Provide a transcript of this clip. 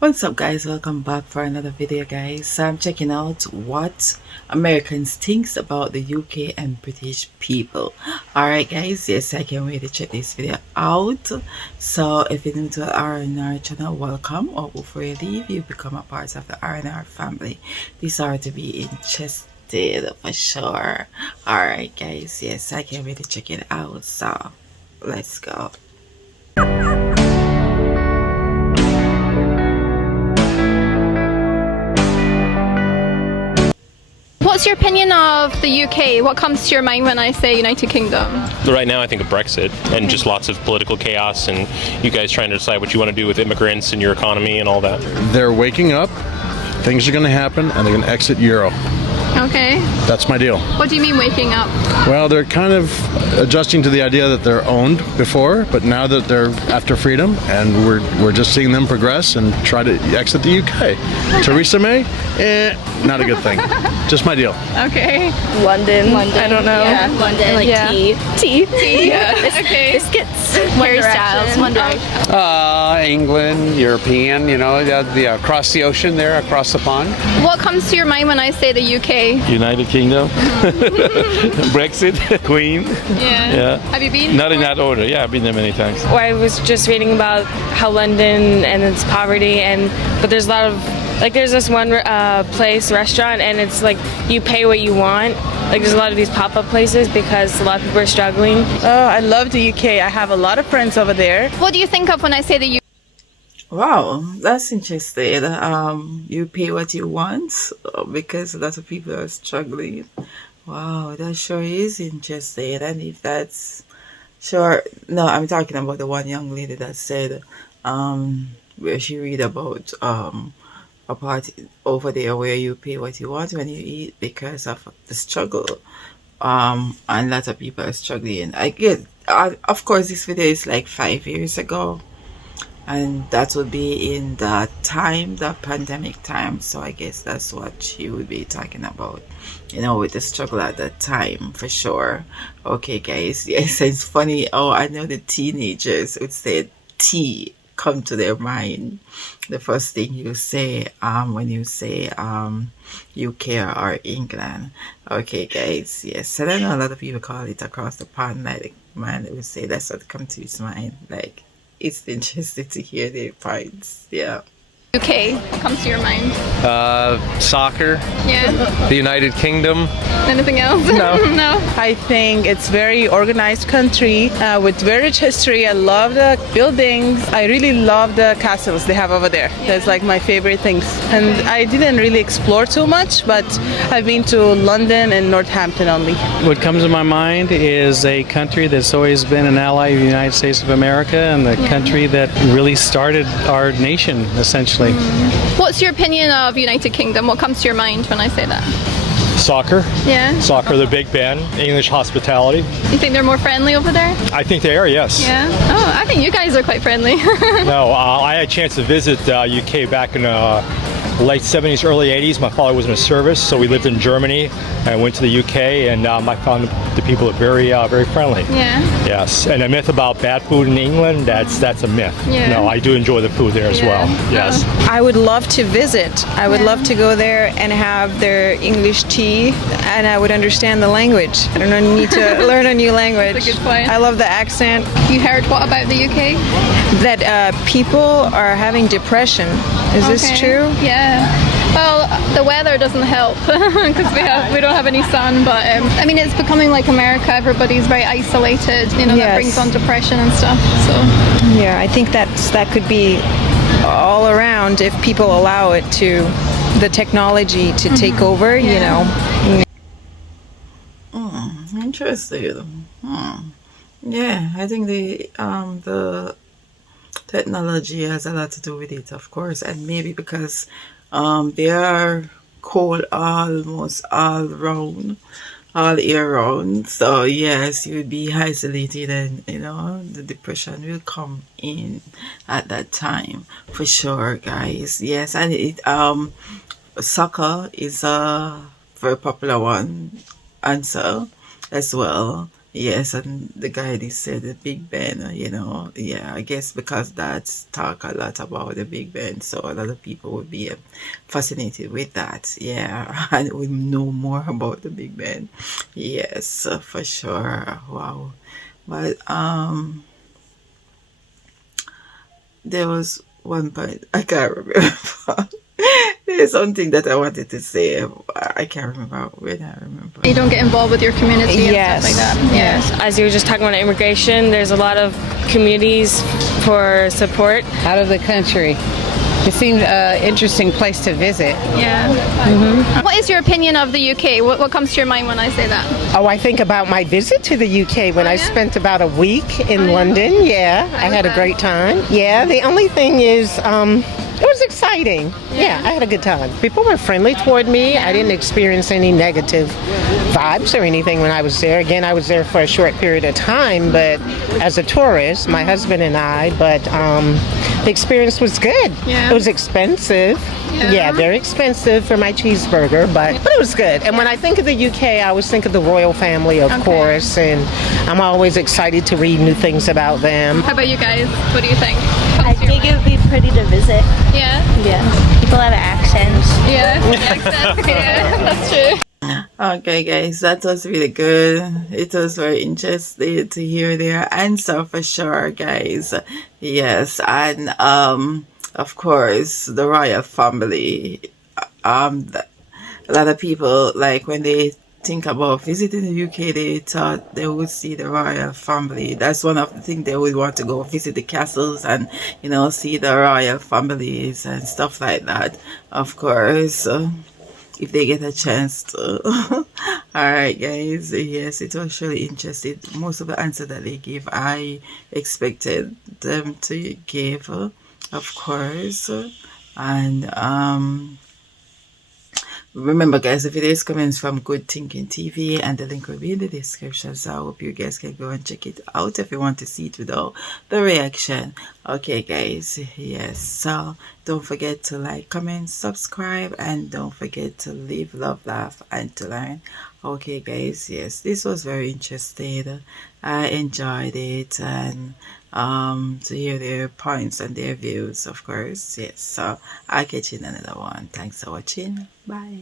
What's up, guys? Welcome back for another video, guys. So I'm checking out what Americans thinks about the UK and British people. Alright, guys, yes, I can't wait to check this video out. So if you're new to the R&R channel, welcome. Or before you leave, you become a part of the R&R family. These are to be interested for sure. Alright, guys, yes, I can't wait to check it out. So let's go. What's your opinion of the UK? What comes to your mind when I say United Kingdom? Right now, I think of Brexit and just lots of political chaos and you guys trying to decide what you want to do with immigrants and your economy and all that. They're waking up, things are going to happen, and they're going to exit Euro. Okay. That's my deal. What do you mean waking up? Well, they're kind of adjusting to the idea that they're owned before, but now that they're after freedom, and we're just seeing them progress and try to exit the UK. Okay. Theresa May, not a good thing. Just my deal. Okay. London. I don't know. Yeah, London. Like tea. Tea. Yeah. Okay. Biscuits. Harry Styles. One Direction. England, European, across the ocean there, across the pond. What comes to your mind when I say the UK? United Kingdom, Brexit, Queen. Yeah. Have you been? Not in that order. Yeah, I've been there many times. I was just reading about how London and its poverty, but there's a lot of there's this one restaurant, and it's like you pay what you want. Like there's a lot of these pop-up places because a lot of people are struggling. Oh, I love the UK. I have a lot of friends over there. What do you think of when I say the UK? Wow, that's interesting. You pay what you want because a lot of people are struggling. Wow, that sure is interesting. And if that's sure, no, I'm talking about the one young lady that said, where she read about a party over there where you pay what you want when you eat because of the struggle. And a lot of people are struggling. Of course, this video is like 5 years ago. And that would be in the pandemic time. So I guess that's what she would be talking about, with the struggle at that time, for sure. Okay, guys. Yes, it's funny. Oh, I know the teenagers would say tea come to their mind. The first thing you say when you say UK or England. Okay, guys. Yes, and I know a lot of people call it across the pond. Like, man, they would say that's what comes to his mind. Like, it's interesting to hear their points. Yeah. UK, what comes to your mind? Soccer. Yeah. The United Kingdom. Anything else? No. No. I think it's very organized country with very rich history. I love the buildings. I really love the castles they have over there. Yeah. That's like my favorite things. And I didn't really explore too much, but I've been to London and Northampton only. What comes to my mind is a country that's always been an ally of the United States of America and the country that really started our nation, essentially. What's your opinion of United Kingdom? What comes to your mind when I say that? Soccer. Yeah. Soccer, the Big Ben, English hospitality. You think they're more friendly over there? I think they are, yes. Yeah. Oh, I think you guys are quite friendly. No, I had a chance to visit UK back in late 70s, early 80s. My father was in a service, so we lived in Germany and went to the UK, and I found the people are very, very friendly. Yeah. Yes, and a myth about bad food in England, that's a myth. Yeah. No, I do enjoy the food there as well. Yes. I would love to visit. I would love to go there and have their English tea, and I would understand the language. I don't need to learn a new language. That's a good point. I love the accent. You heard what about the UK? That people are having depression. Is this true? Yeah. Well, the weather doesn't help because we don't have any sun. But I mean, it's becoming like America. Everybody's very isolated. That brings on depression and stuff. So. Yeah, I think that could be all around if people allow it to, the technology to take over. Interesting. Yeah, I think the technology has a lot to do with it, of course, and maybe because they are cold almost all year round. So yes, you would be isolated, and the depression will come in at that time for sure, guys. Yes, and soccer is a very popular one answer as well. Yes, and the guy they said the Big Ben, yeah, I guess because that's talk a lot about the Big Ben, so a lot of people would be fascinated with that, yeah, and we know more about the Big Ben, yes, for sure, wow, but there was one point I can't remember. There's something that I wanted to say. I can't remember when I remember. You don't get involved with your community and stuff like that. Yes. As you were just talking about immigration, there's a lot of communities for support. Out of the country. It seemed an interesting place to visit. Yeah. Mm-hmm. What is your opinion of the UK? What comes to your mind when I say that? Oh, I think about my visit to the UK when I spent about a week in London. Yeah, I had a great time. Yeah, the only thing is, it was exciting. Yeah, I had a good time. People were friendly toward me. I didn't experience any negative vibes or anything when I was there. Again, I was there for a short period of time, but as a tourist, my husband and I, but the experience was good. Yeah. It was expensive. Yeah, very expensive for my cheeseburger, but it was good. And when I think of the UK, I always think of the royal family, of course, and I'm always excited to read new things about them. How about you guys? What do you think? I think it would be pretty to visit. Yeah? Yeah. People have accents. Yeah, yeah, that's true. Okay, guys, that was really good. It was very interesting to hear their answer for sure, guys. Yes, and of course, the royal family. A lot of people, like when they think about visiting the UK, they thought they would see the royal family. That's one of the things they would want to go visit the castles and see the royal families and stuff like that. Of course. If they get a chance to. Alright, guys, yes, it was really interesting. Most of the answer that they gave, I expected them to give, of course. And remember, guys, the video is coming from Good Thinking TV, and the link will be in the description, so I hope you guys can go and check it out if you want to see it without the reaction. Okay, guys, yes, so don't forget to like, comment, subscribe, and don't forget to live, love, laugh, and to learn. Okay, guys, yes, this was very interesting. I enjoyed it, and to hear their points and their views, of course. Yes, so I'll catch you in another one. Thanks for watching. Bye.